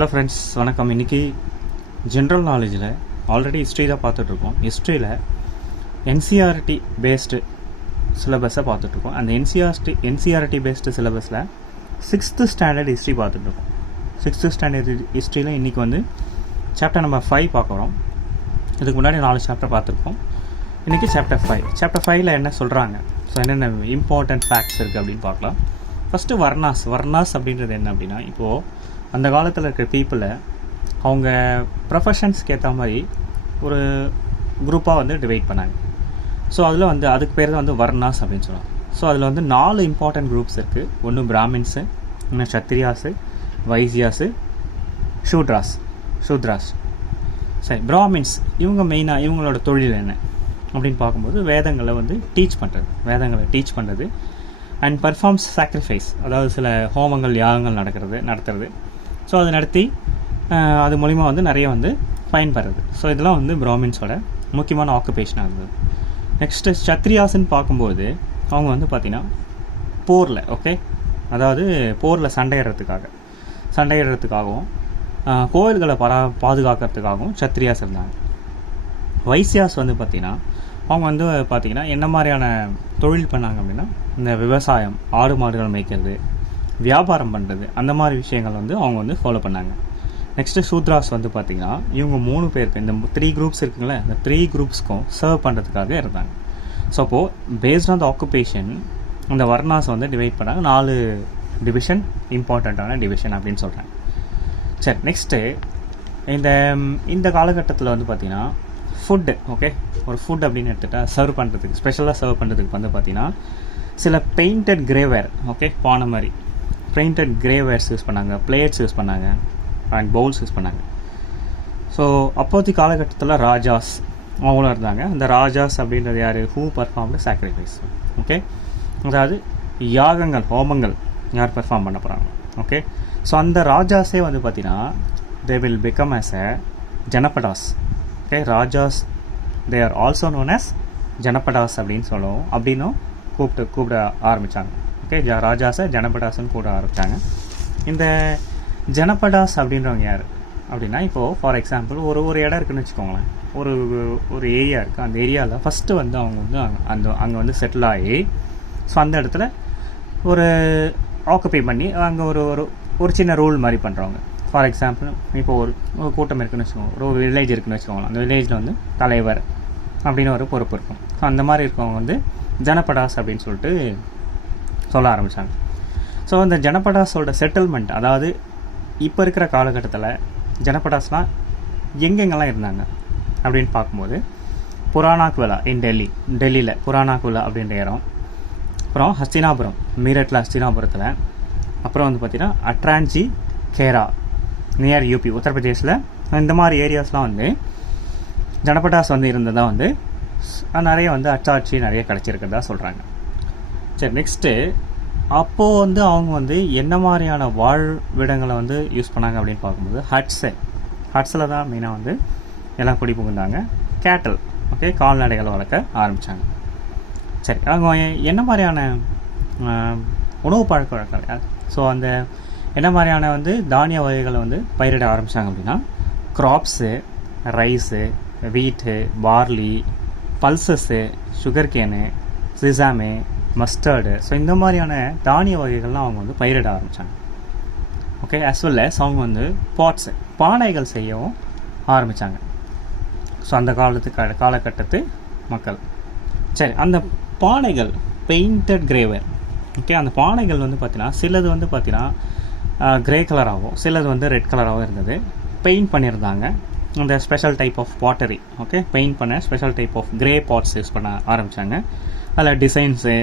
Hello friends, வணக்கம். இன்றைக்கி general நாலேஜில் already history தான் பார்த்துட்ருக்கோம். ஹிஸ்ட்ரியில் என்சிஆர்டி பேஸ்டு சிலபஸை பார்த்துட்ருக்கோம். அந்த என்சிஆர்டி பேஸ்டு சிலபஸில் 6th ஸ்டாண்டர்ட் ஹிஸ்ட்ரி பார்த்துட்ருக்கோம். 6th ஸ்டாண்டர்ட் ஹிஸ்ட்ரியில் இன்றைக்கி வந்து சாப்டர் நம்பர் 5 பார்க்குறோம். இதுக்கு முன்னாடி 4 சாப்டர் பார்த்துருக்கோம். இன்றைக்கி சாப்டர் 5. சாப்டர் 5ல் என்ன சொல்கிறாங்க, ஸோ என்னென்ன இம்பார்ட்டண்ட் ஃபேக்ட்ஸ் இருக்குது அப்படின்னு பார்க்கலாம். ஃபஸ்ட்டு வர்ணாஸ் அப்படின்றது என்ன அப்படின்னா, இப்போது அந்த காலத்தில் இருக்கிற பீப்புளை அவங்க ப்ரொஃபஷன்ஸ்க்கு ஏற்ற மாதிரி ஒரு குரூப்பாக வந்து டிவைட் பண்ணாங்க. ஸோ அதில் வந்து அதுக்கு பேர் தான் வந்து வர்ணாஸ் அப்படின்னு சொல்லுவாங்க. ஸோ அதில் வந்து 4 இம்பார்ட்டன்ட் குரூப்ஸ் இருக்குது. ஒன்று பிராமின்ஸு, இன்னும் சத்திரியாஸு, வைசியாஸு, சூத்ராஸ். சரி, பிராமின்ஸ் இவங்க மெயினாக இவங்களோட தொழில் என்ன அப்படின்னு பார்க்கும்போது வேதங்களை வந்து டீச் பண்ணுறது அண்ட் பர்ஃபார்ம்ஸ் சாக்ரிஃபைஸ், அதாவது சில ஹோமங்கள் யாகங்கள் நடத்துறது. ஸோ அதை நடத்தி அது மூலிமா வந்து நிறைய வந்து பயன்படுறது. ஸோ இதெல்லாம் வந்து பிராமின்ஸோட முக்கியமான ஆக்குபேஷனாக இருந்தது. நெக்ஸ்ட்டு சத்ரியாஸ்ன்னு பார்க்கும்போது அவங்க வந்து பார்த்திங்கன்னா போரில் அதாவது போரில் சண்டையிடுறதுக்காகவும் கோயில்களை பாதுகாக்கிறதுக்காகவும் சத்ரியாஸ் இருந்தாங்க. வைசியாஸ் வந்து பார்த்திங்கன்னா அவங்க வந்து பார்த்திங்கன்னா என்ன மாதிரியான தொழில் பண்ணாங்க அப்படின்னா, இந்த விவசாயம், ஆடு மாடுகள் மேய்க்கிறது, வியாபாரம் பண்ணுறது, அந்த மாதிரி விஷயங்கள் வந்து அவங்க வந்து ஃபாலோ பண்ணாங்க. நெக்ஸ்ட்டு சூத்ராஸ் வந்து பார்த்திங்கன்னா இவங்க 3 பேருக்கு, இந்த 3 குரூப்ஸ் இருக்குங்களே, இந்த 3 குரூப்ஸ்க்கும் சர்வ் பண்ணுறதுக்காக இருந்தாங்க. ஸோ அப்போது பேஸ்ட் ஆன் த ஆக்குபேஷன் இந்த வர்ணாஸ் வந்து டிவைட் பண்ணாங்க. 4 டிவிஷன், இம்பார்ட்டண்ட்டான டிவிஷன் அப்படின்னு சொல்கிறாங்க. சரி, நெக்ஸ்ட்டு இந்த காலகட்டத்தில் வந்து பார்த்திங்கன்னா ஃபுட்டு ஒரு ஃபுட் அப்படின்னு எடுத்துகிட்டா ஸ்பெஷலாக சர்வ் பண்ணுறதுக்கு வந்து பார்த்திங்கன்னா சில பெயிண்டட் கிரேவேர் பானை மாதிரி பெயிண்டட் கிரேவேர்ஸ் யூஸ் பண்ணாங்க, பிளேட்ஸ் யூஸ் பண்ணாங்க அண்ட் பவுல்ஸ் யூஸ் பண்ணாங்க. ஸோ அப்போதைய காலகட்டத்தில் ராஜாஸ் அவங்களும் இருந்தாங்க. அந்த ராஜாஸ் அப்படின்றது யார்? Who performed sacrifice. அதாவது யாகங்கள், ஹோமங்கள் யார் பர்ஃபார்ம் பண்ண போகிறாங்க. ஸோ அந்த ராஜாஸே வந்து பார்த்திங்கன்னா they will become as a janapadas. Rajas they are also known as janapadas அப்படின்னும் கூப்பிட ஆரம்பித்தாங்க. ராஜாஸை ஜனபடாஸ்ன்னு கூட ஆரம்பித்தாங்க. இந்த ஜனபடாஸ் அப்படின்றவங்க யார் அப்படின்னா, இப்போது ஃபார் எக்ஸாம்பிள் ஒரு இடம் இருக்குதுன்னு வச்சுக்கோங்களேன். ஒரு ஏரியா இருக்குது. அந்த ஏரியாவில் ஃபஸ்ட்டு வந்து அவங்க வந்து அங்கே வந்து செட்டில் ஆகி, ஸோ அந்த இடத்துல ஒரு ஆக்குபை பண்ணி அங்கே ஒரு சின்ன ரூல் மாதிரி பண்ணுறவங்க. ஃபார் எக்ஸாம்பிள் இப்போ ஒரு கூட்டம் இருக்குதுன்னு வச்சுக்கோங்க, ஒரு வில்லேஜ் இருக்குதுன்னு வச்சுக்கோங்க. அந்த வில்லேஜில் வந்து தலைவர் அப்படின்னு ஒரு பொறுப்பு இருக்கும். ஸோ அந்த மாதிரி இருக்கவங்க வந்து ஜனபடாஸ் அப்படின்னு சொல்லிட்டு சொல்ல ஆரம்பித்தாங்க. ஸோ அந்த ஜனபடாஸோட செட்டில்மெண்ட், அதாவது இப்போ இருக்கிற காலகட்டத்தில் ஜனபடாஸ்லாம் எங்கெங்கெல்லாம் இருந்தாங்க அப்படின்னு பார்க்கும்போது, புராணாக்குவலா இன் டெல்லியில் புராணாக்குவலா அப்படின்ற இடம், அப்புறம் ஹஸ்தினாபுரம், மீரட்டில் ஹஸ்தினாபுரத்தில், அப்புறம் வந்து பார்த்திங்கன்னா அட்ரான்ஜி கேரா நியர் யூபி உத்தரப்பிரதேசில், இந்த மாதிரி ஏரியாஸ்லாம் வந்து ஜனபடாஸ் வந்து இருந்ததாக வந்து நிறைய வந்து அச்சாட்சி நிறைய கிடச்சிருக்கிறதா சொல்கிறாங்க. சரி, நெக்ஸ்ட்டு அப்போது வந்து அவங்க வந்து என்ன மாதிரியான வாழ்விடங்களை வந்து யூஸ் பண்ணாங்க அப்படின்னு பார்க்கும்போது ஹட்ஸில் தான் மெயினாக வந்து எல்லாம் குடி புகுந்தாங்க. கேட்டல் கால்நடைகளை வளர்க்க ஆரம்பித்தாங்க. சரி, அவங்க என்ன மாதிரியான உணவு பழக்க வழக்கம், ஸோ அந்த என்ன மாதிரியான வந்து தானிய வகைகளை வந்து பயிரிட ஆரம்பித்தாங்க அப்படின்னா, crops, rice, wheat, barley, pulses, sugar cane, sesame, mustard, so இந்த மாதிரியான தானிய வகைகள்லாம் அவங்க வந்து பயிரிட ஆரம்பித்தாங்க. ஆஸ் வெல் அஸ் அவங்க வந்து பானைகள் செய்யவும் ஆரம்பித்தாங்க. ஸோ அந்த காலகட்டத்து மக்கள். சரி, அந்த பானைகள் பெயிண்டட் கிரேவர். அந்த பானைகள் வந்து பார்த்திங்கன்னா சிலது வந்து பார்த்திங்கன்னா கிரே கலராகவும் சிலது வந்து ரெட் கலராகவும் இருந்தது. பெயிண்ட் பண்ணியிருந்தாங்க. அந்த special type of pottery paint பண்ண special type of grey pots use பண்ண ஆரம்பித்தாங்க. அதில் டிசைன்ஸு,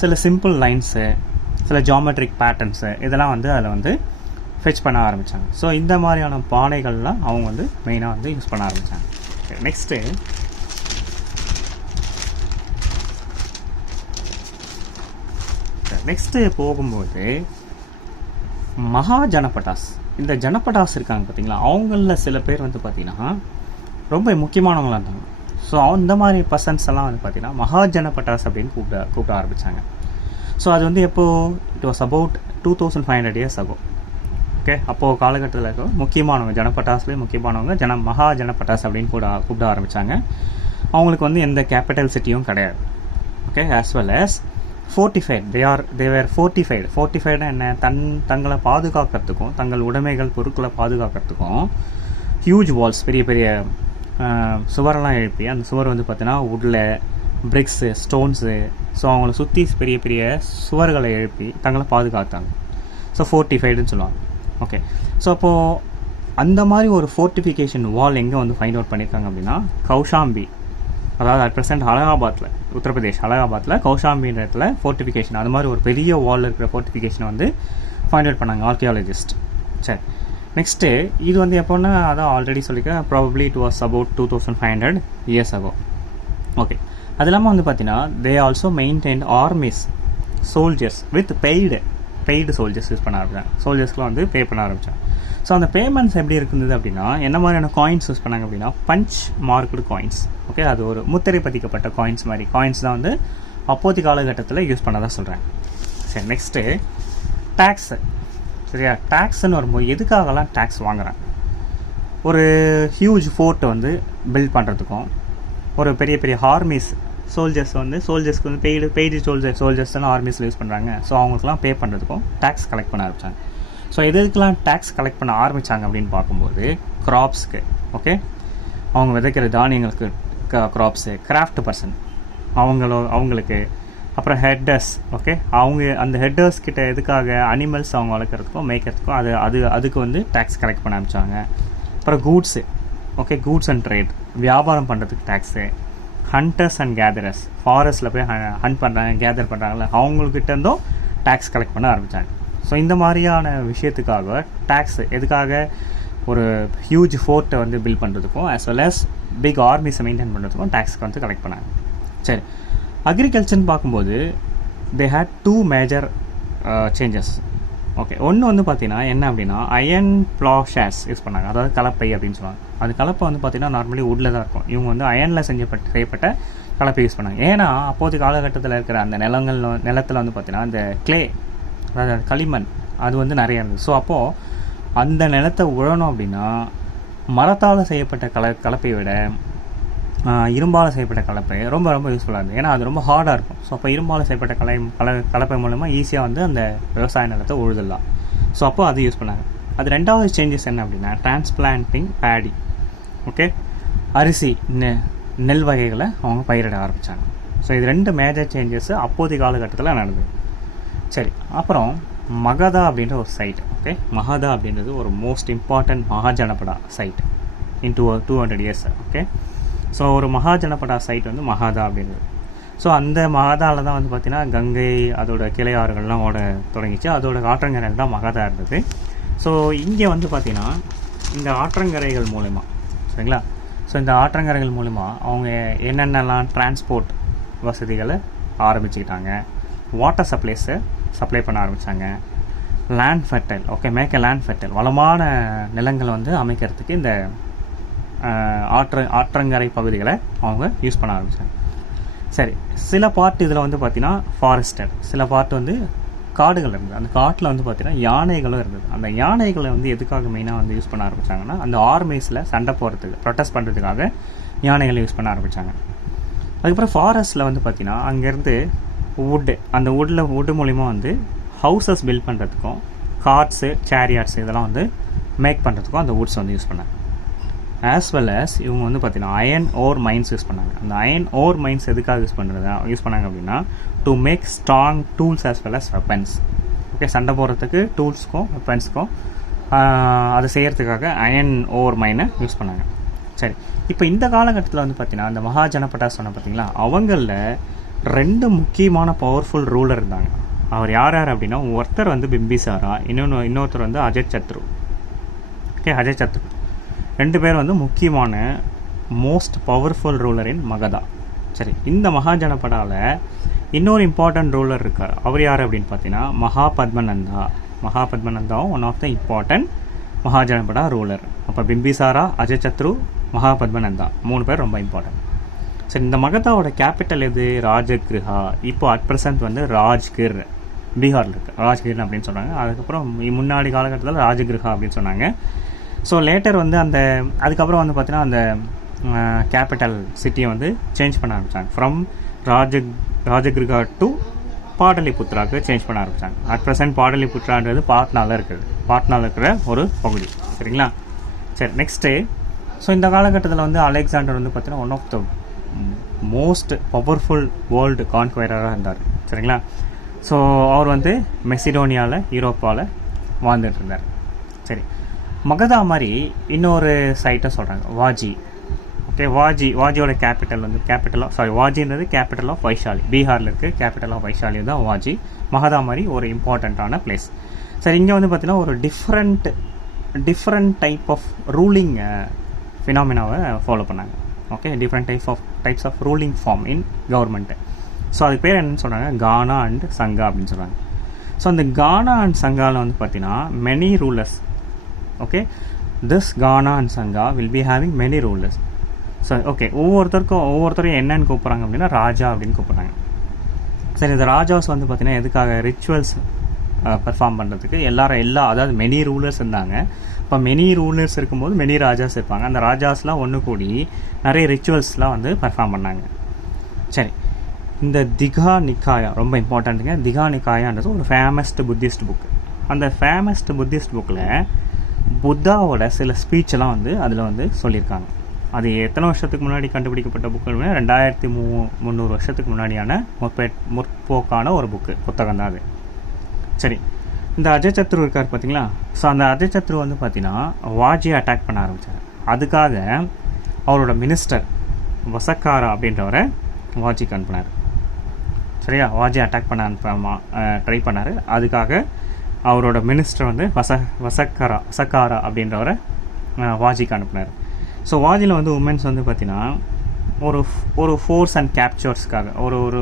சில சிம்பிள் லைன்ஸு, சில ஜாமெட்ரிக் பேட்டர்ன்ஸு, இதெல்லாம் வந்து அதில் வந்து ஃபெச் பண்ண ஆரம்பித்தாங்க. ஸோ இந்த மாதிரியான பானைகள்லாம் அவங்க வந்து மெயினாக வந்து யூஸ் பண்ண ஆரம்பித்தாங்க. நெக்ஸ்ட்டு போகும்போது மகா ஜனபடாஸ், இந்த ஜனபடாஸ் இருக்காங்க பார்த்தீங்களா, அவங்களில் சில பேர் வந்து பார்த்திங்கன்னா ரொம்ப முக்கியமானவங்களாக இருந்தாங்க. ஸோ அந்த மாதிரி பர்சன்ஸ் எல்லாம் வந்து பார்த்திங்கன்னா மகா ஜனபடாஸ் அப்படின்னு கூப்பிட ஆரம்பித்தாங்க. ஸோ அது வந்து எப்போது, it was about 2500 years ago. Okay, அப்போது காலகட்டத்தில் இருக்க முக்கியமானவங்க ஜனபட்டாஸ்லேயே முக்கியமானவங்க மகா ஜனபட்டாஸ் அப்படின்னு கூப்பிட ஆரம்பித்தாங்க. அவங்களுக்கு வந்து எந்த கேபிட்டல் சிட்டியும் கிடையாது. Okay, as well as fortified. தேவர் ஃபோர்ட்டிஃபைடு என்ன, தங்களை பாதுகாக்கிறதுக்கும் தங்கள் உடைமைகள் பொருட்களை பாதுகாக்கிறதுக்கும் ஹியூஜ் வால்ஸ், பெரிய பெரிய சுவரெல்லாம் எழுப்பி, அந்த சுவர் வந்து பார்த்தீங்கன்னா வுட்டில் பிரிக்ஸு, ஸ்டோன்ஸு, ஸோ அவங்கள சுற்றி பெரிய பெரிய சுவர்களை எழுப்பி தங்களை பாதுகாத்தாங்க. ஸோ ஃபோர்ட்டிஃபைடுன்னு சொல்லுவாங்க. ஓகே, ஸோ அப்போது அந்த மாதிரி ஒரு ஃபோர்ட்டிஃபிகேஷன் வால் எங்கே வந்து ஃபைண்ட் அவுட் பண்ணியிருக்காங்க அப்படின்னா கௌஷாம்பி, அதாவது அட் ப்ரெசென்ட் அலகாபாத்தில், உத்தரப்பிரதேஷ் அலகாபாத்தில் கௌஷாம்பின்ற இடத்துல ஃபோர்ட்டிஃபிகேஷன், அது மாதிரி ஒரு பெரிய வால் இருக்கிற ஃபோர்ட்டிஃபிகேஷனை வந்து ஃபைண்ட் அவுட் பண்ணாங்க ஆர்கியாலஜிஸ்ட். சரி, நெக்ஸ்ட்டு இது வந்து எப்போன்னா அதான் ஆல்ரெடி சொல்லியிருக்கேன், probably it was about 2500 years ago. Okay, அது இல்லாமல் வந்து பார்த்தீங்கன்னா they also maintain armies, soldiers with paid soldiers use பண்ண ஆரம்பித்தாங்க. சோல்ஜர்ஸ்க்குலாம் வந்து பே பண்ண ஆரம்பித்தாங்க. ஸோ அந்த பேமெண்ட்ஸ் எப்படி இருந்தது அப்படின்னா என்ன மாதிரியான காயின்ஸ் யூஸ் பண்ணாங்க அப்படின்னா பஞ்ச் மார்க்டு காயின்ஸ். ஓகே, அது ஒரு முத்திரை பதிக்கப்பட்ட காயின்ஸ் மாதிரி காயின்ஸ் தான் வந்து அப்போதைய காலகட்டத்தில் யூஸ் பண்ணதான் சொல்கிறேன். சரி, நெக்ஸ்ட்டு டேக்ஸு. சரியா, டேக்ஸ்ன்னு வரும்போது எதுக்காகலாம் டேக்ஸ் வாங்குறாங்க? ஒரு ஹியூஜ் ஃபோர்ட்டை வந்து பில்ட் பண்ணுறதுக்கும், ஒரு பெரிய பெரிய ஆர்மிஸ், சோல்ஜர்ஸ்க்கு வந்து பெய்டு சோல்ஜர்ஸ் தான் ஆர்மிஸில் யூஸ் பண்ணுறாங்க. ஸோ அவங்களுக்குலாம் பே பண்ணுறதுக்கும் டேக்ஸ் கலெக்ட் பண்ண ஆரம்பித்தாங்க. ஸோ எதுக்கெலாம் டேக்ஸ் கலெக்ட் பண்ண ஆரம்பித்தாங்க அப்படின்னு பார்க்கும்போது க்ராப்ஸ்க்கு, ஓகே, அவங்க விதைக்கிற தானியங்களுக்கு க்ராப்ஸு, கிராஃப்ட் பர்சன் அவங்களுக்கு, அப்புறம் ஹெட்டர்ஸ். ஓகே, அந்த ஹெட்டர்ஸ் கிட்ட எதுக்காக அனிமல்ஸ் அவங்க வளர்க்குறதுக்கும் மேய்க்கிறதுக்கும் அதுக்கு வந்து டேக்ஸ் கலெக்ட் பண்ண ஆரம்பித்தாங்க. அப்புறம் goods, okay, goods and trade, வியாபாரம் பண்ணுறதுக்கு டேக்ஸு. ஹண்டர்ஸ் அண்ட் கேதரர்ஸ், ஃபாரஸ்ட்டில் போய் ஹண்ட் பண்ணுறாங்க, கேதர் பண்ணுறாங்கல்ல, அவங்கக்கிட்ட இருந்தும் டேக்ஸ் கலெக்ட் பண்ண ஆரம்பித்தாங்க. ஸோ இந்த மாதிரியான விஷயத்துக்காக டேக்ஸ் எதுக்காக, ஒரு ஹியூஜ் ஃபோர்ட்டை வந்து பில்ட் பண்ணுறதுக்கும் ஆஸ் வெல் as பிக் ஆர்மிஸை மெயின்டைன் பண்ணுறதுக்கும் டேக்ஸ்க்கு வந்து கலெக்ட் பண்ணாங்க. சரி, அக்ரிகல்ச்சர்னு பார்க்கும்போது they had 2 major changes. Okay, ஒன்று வந்து பார்த்தீங்கன்னா என்ன அப்படின்னா அயன் ப்ளாஷேஸ் யூஸ் பண்ணாங்க, அதாவது கலப்பை அப்படின்னு சொல்லுவாங்க. அது கலப்பை வந்து பார்த்தீங்கன்னா நார்மலி வுட்டில் தான் இருக்கும். இவங்க வந்து அயனில் செய்யப்பட்ட கலப்பை யூஸ் பண்ணாங்க. ஏன்னா அப்போதைய காலகட்டத்தில் இருக்கிற அந்த நிலத்தில் வந்து பார்த்தீங்கன்னா அந்த கிளே, அதாவது களிமண், அது வந்து நிறையா இருந்தது. ஸோ அப்போது அந்த நிலத்தை உழணும் அப்படின்னா மரத்தால் செய்யப்பட்ட கலப்பையை விட இரும்பால் செய்யப்பட்ட கலப்பை ரொம்ப ரொம்ப யூஸ்ஃபுல்லாக இருந்தது. ஏன்னா அது ரொம்ப ஹார்டாக இருக்கும். ஸோ அப்போ இரும்பால் செய்யப்பட்ட கலப்பை மூலமாக ஈஸியாக வந்து அந்த விவசாய நிலத்தை உழுதலாம். ஸோ அப்போ அது யூஸ் பண்ணாங்க. அது ரெண்டாவது சேஞ்சஸ் என்ன அப்படின்னா டிரான்ஸ்பிளான்டிங் பேடி. ஓகே, அரிசி, நெல் வகைகளை அவங்க பயிரிட ஆரம்பித்தாங்க. ஸோ இது 2 மேஜர் சேஞ்சஸ் அப்போதைய காலகட்டத்தில் நடந்தது. சரி, அப்புறம் மகதா அப்படின்ற ஒரு சைட். ஓகே, மகதா அப்படின்றது ஒரு மோஸ்ட் இம்பார்ட்டன்ட் மகாஜனபடா சைட் இன் 200 years. ஓகே, ஸோ ஒரு மகாஜனபடா சைட் வந்து மகதா அப்படின்றது. ஸோ அந்த மகதாவில் தான் வந்து பார்த்திங்கன்னா கங்கை அதோட கிளை ஆறுகள்லாம் ஓட தொடங்கிச்சு. அதோட ஆற்றங்கரைகள் தான் மகதா இருந்தது. ஸோ இங்கே வந்து பார்த்திங்கன்னா இந்த ஆற்றங்கரைகள் மூலமா, சரிங்களா, ஸோ இந்த ஆற்றங்கரைகள் மூலமா அவங்க என்னென்னலாம் டிரான்ஸ்போர்ட் வசதிகளை ஆரம்பிச்சுக்கிட்டாங்க. வாட்டர் சப்ளை பண்ண ஆரம்பித்தாங்க. Land fertile, okay, land fertile, வளமான நிலங்களை வந்து அமைக்கிறதுக்கு இந்த ஆற்றங்கரை பகுதிகளை அவங்க யூஸ் பண்ண ஆரம்பித்தாங்க. சரி, சில பார்ட் இதில் வந்து பார்த்திங்கன்னா ஃபாரஸ்டட், சில பார்ட் வந்து காடுகள் இருந்தது. அந்த காட்டில் வந்து பார்த்திங்கன்னா யானைகளும் இருந்தது. அந்த யானைகளை வந்து எதுக்காக மெயினாக வந்து யூஸ் பண்ண ஆரம்பித்தாங்கன்னா அந்த ஆர்மிஸில் சண்டை போகிறதுக்கு, ப்ரொட்டஸ்ட் பண்ணுறதுக்காக யானைகளை யூஸ் பண்ண ஆரம்பித்தாங்க. அதுக்கப்புறம் ஃபாரஸ்ட்டில் வந்து பார்த்திங்கன்னா அங்கேருந்து வுட்டு, அந்த வுட்டு மூலிமா வந்து ஹவுசஸ் பில்ட் பண்ணுறதுக்கும் கார்ட்ஸு, சேரியாட்ஸ் இதெல்லாம் வந்து மேக் பண்ணுறதுக்கும் அந்த வுட்ஸ் வந்து யூஸ் பண்ணாங்க. ஆஸ் வெல் as இவங்க வந்து பார்த்திங்கன்னா அயன் ஓர் மைன்ஸ் யூஸ் பண்ணாங்க. அந்த அயன் ஓர் மைன்ஸ் எதுக்காக யூஸ் பண்ணாங்க அப்படின்னா to make strong tools as well as weapons. Okay, சண்டை போடுறதுக்கு டூல்ஸ்க்கும் வெப்பன்ஸ்க்கும் அதை செய்கிறதுக்காக அயன் ஓர் மைனை யூஸ் பண்ணாங்க. சரி, இப்போ இந்த காலகட்டத்தில் வந்து பார்த்திங்கன்னா அந்த மகாஜனபட்டா சொன்ன பார்த்தீங்களா, அவங்களில் 2 முக்கியமான பவர்ஃபுல் ரூலர் இருந்தாங்க. அவர் யார் அப்படின்னா ஒருத்தர் வந்து பிம்பிசாரா, இன்னொருத்தர் வந்து அஜத்சத்ரு. ஓகே, அஜத்சத்ரு 2 பேர் வந்து முக்கியமான மோஸ்ட் பவர்ஃபுல் ரூலர் இன் மகதா. சரி, இந்த மகாஜனபடாவில் இன்னொரு இம்பார்ட்டன்ட் ரூலர் இருக்கார். அவர் யார் அப்படின்னு பார்த்தீங்கன்னா மகாபத்மநந்தாவும் one of the important mahajanapada ruler. அப்போ பிம்பிசாரா, அஜத்சத்ரு, மகாபத்மநந்தா 3 பேர் ரொம்ப இம்பார்ட்டன்ட். சரி, இந்த மகதாவோட கேபிட்டல் எது? ராஜகிருஹா. இப்போ அட் ப்ரெசன்ட் வந்து ராஜ்கிர், பீகாரில் இருக்குது, ராஜ்கிர் அப்படின்னு சொல்கிறாங்க. அதுக்கப்புறம் முன்னாடி காலகட்டத்தில் ராஜகிருஹா அப்படின்னு சொன்னாங்க. ஸோ லேட்டர் வந்து அதுக்கப்புறம் வந்து பார்த்திங்கன்னா அந்த கேபிட்டல் சிட்டியை வந்து சேஞ்ச் பண்ண ஆரம்பித்தாங்க. ஃப்ரம் ராஜகிருஹா டு பாடலிபுத்ராவுக்கு சேஞ்ச் பண்ண ஆரம்பித்தாங்க. அட் ப்ரெசென்ட் பாடலிபுத்ரான்றது பாட்னாவில் இருக்குது, பாட்னாவில் இருக்கிற ஒரு பகுதி. சரிங்களா? சரி, நெக்ஸ்ட்டு. ஸோ இந்த காலகட்டத்தில் வந்து அலெக்சாண்டர் வந்து பார்த்திங்கன்னா one of the most powerful world கான்குவரராக இருந்தார். சரிங்களா? ஸோ அவர் வந்து மெசிடோனியாவில், யூரோப்பாவில் வாழ்ந்துட்டு இருந்தார். சரி, மகதா மாதிரி இன்னொரு சைட்டை சொல்கிறாங்க, வாஜி. ஓகே, வாஜியோட கேபிட்டல் வந்து வாஜின்றது கேபிட்டல் ஆஃப் வைஷாலி, பீகாரில் இருக்குது. கேபிட்டல் ஆஃப் வைஷாலி தான் வாஜி. மகதா மாதிரி ஒரு இம்பார்ட்டண்ட்டான பிளேஸ். சரி, இங்கே வந்து பார்த்திங்கன்னா ஒரு டிஃப்ரெண்ட் டைப் ஆஃப் ரூலிங் ஃபினாமினாவை ஃபாலோ பண்ணாங்க. Okay, different types of ruling form in government. So அதுக்கு பேர் என்னன்னு சொல்கிறாங்க, கானா அண்ட் சங்கா அப்படின்னு சொல்கிறாங்க. ஸோ அந்த கானா அண்ட் சங்காவில் வந்து பார்த்தீங்கன்னா many rulers. Okay, this Gana and Sangha will be having many rulers. So okay, ஒவ்வொருத்தரையும் என்னன்னு கூப்பிட்றாங்க அப்படின்னா ராஜா அப்படின்னு கூப்பிட்றாங்க. சரி, இந்த ராஜாஸ் வந்து பார்த்தீங்கன்னா எதுக்காக? ரிச்சுவல்ஸ் பெர்ஃபார்ம் பண்ணுறதுக்கு. அதாவது மெனி ரூலர்ஸ் இருந்தாங்க. இப்போ மெனி ரூலர்ஸ் இருக்கும்போது மெனி ராஜாஸ் இருப்பாங்க. அந்த ராஜாஸ்லாம் ஒன்று கூடி நிறைய ரிச்சுவல்ஸ்லாம் வந்து பெர்ஃபார்ம் பண்ணாங்க. சரி, இந்த திகா நிக்காயா ரொம்ப இம்பார்ட்டண்ட்டுங்க. திகா நிக்காயான்றது ஒரு ஃபேமஸ்ட் புத்திஸ்ட் புக்கு. அந்த ஃபேமஸ்ட் புத்திஸ்ட் புக்கில் புத்தாவோட சில ஸ்பீச்செல்லாம் வந்து அதில் வந்து சொல்லியிருக்காங்க. அது எத்தனை வருஷத்துக்கு முன்னாடி கண்டுபிடிக்கப்பட்ட புக்குன்னா 2300 வருஷத்துக்கு முன்னாடியான முற்போக்கான ஒரு புத்தகம் தான் அது. சரி, இந்த அஜயசத்ரு இருக்கார் பார்த்தீங்களா? ஸோ அந்த அஜயசத்ரு வந்து பார்த்தீங்கன்னா வாஜியை அட்டாக் பண்ண ஆரம்பித்தார். அதுக்காக அவரோட மினிஸ்டர் வசக்காரா அப்படின்றவரை வாஜிக்கு அனுப்பினார். சரியா? வாஜியை அட்டாக் பண்ண ட்ரை பண்ணார். அதுக்காக அவரோட மினிஸ்டர் வந்து வசக்காரா அப்படின்றவரை வாஜிக்கு அனுப்பினார். ஸோ வாஜியில் வந்து உமன்ஸ் வந்து பார்த்தீங்கன்னா ஒரு ஃபோர்ஸ் அண்ட் கேப்சர்ஸ்க்காக ஒரு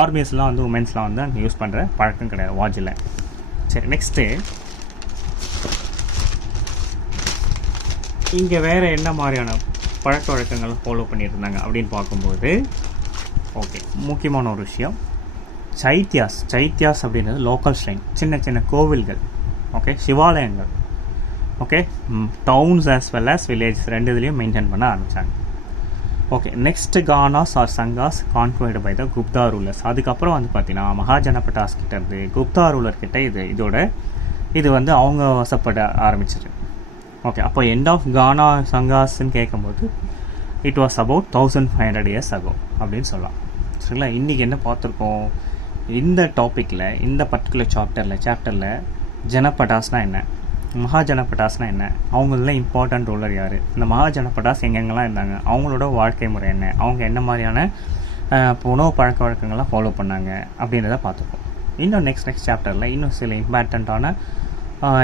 ஆர்மிஸ்லாம் வந்து உமன்ஸ்லாம் வந்து அங்கே யூஸ் பண்ணுற பழக்கம் கிடையாது வாஜில். சரி, நெக்ஸ்ட்டு இங்கே வேறு என்ன மாதிரியான பழக்க வழக்கங்களை ஃபாலோ பண்ணியிருந்தாங்க அப்படின்னு பார்க்கும்போது, ஓகே, முக்கியமான ஒரு விஷயம் சைத்தியாஸ் அப்படின்றது லோக்கல் ஷ்ரைன், சின்ன சின்ன கோவில்கள். ஓகே, சிவாலயங்கள். Okay, towns as well as village ரெண்டு இதுலேயும் மெயின்டைன் பண்ண ஆரம்பித்தாங்க. Okay, next ganas or sanghas conquered by the Gupta rulers. அதுக்கப்புறம் வந்து பார்த்தீங்கன்னா மகாஜனபட்டாஸ் கிட்ட இருந்து குப்தா ரூலர் கிட்ட இது வந்து அவங்க வசப்பட ஆரம்பிச்சிது. ஓகே, அப்போ எண்ட் ஆஃப் கானா சங்காஸ்ன்னு கேட்கும்போது it was about 1500 years ago அப்படின்னு சொல்லலாம். சரிங்களா? இன்றைக்கி என்ன பார்த்துருக்கோம் இந்த டாப்பிக்கில், இந்த பர்டிகுலர் சாப்டரில் ஜனபட்டாஸ்னால் என்ன, மகாஜனபட்டாஸ்னால் என்ன, அவங்களெலாம் இம்பார்ட்டன்ட் ரூலர் யார், இந்த மகாஜனபட்டாஸ் எங்கெங்கெல்லாம் இருந்தாங்க, அவங்களோட வாழ்க்கை முறை என்ன, அவங்க என்ன மாதிரியான உணவு பழக்க வழக்கங்கள்லாம் ஃபாலோ பண்ணாங்க அப்படின்றத பார்த்துப்போம். இன்னும் நெக்ஸ்ட் சாப்டரில் இன்னும் சில இம்பார்ட்டண்ட்டான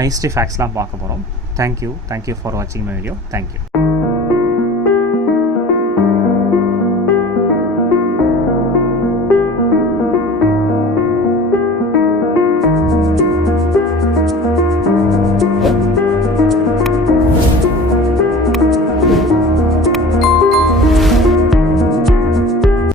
ஹிஸ்ட்ரி ஃபேக்ட்ஸ்லாம் பார்க்க போகிறோம். தேங்க்யூ ஃபார் வாட்சிங் மை வீடியோ. தேங்க்யூ.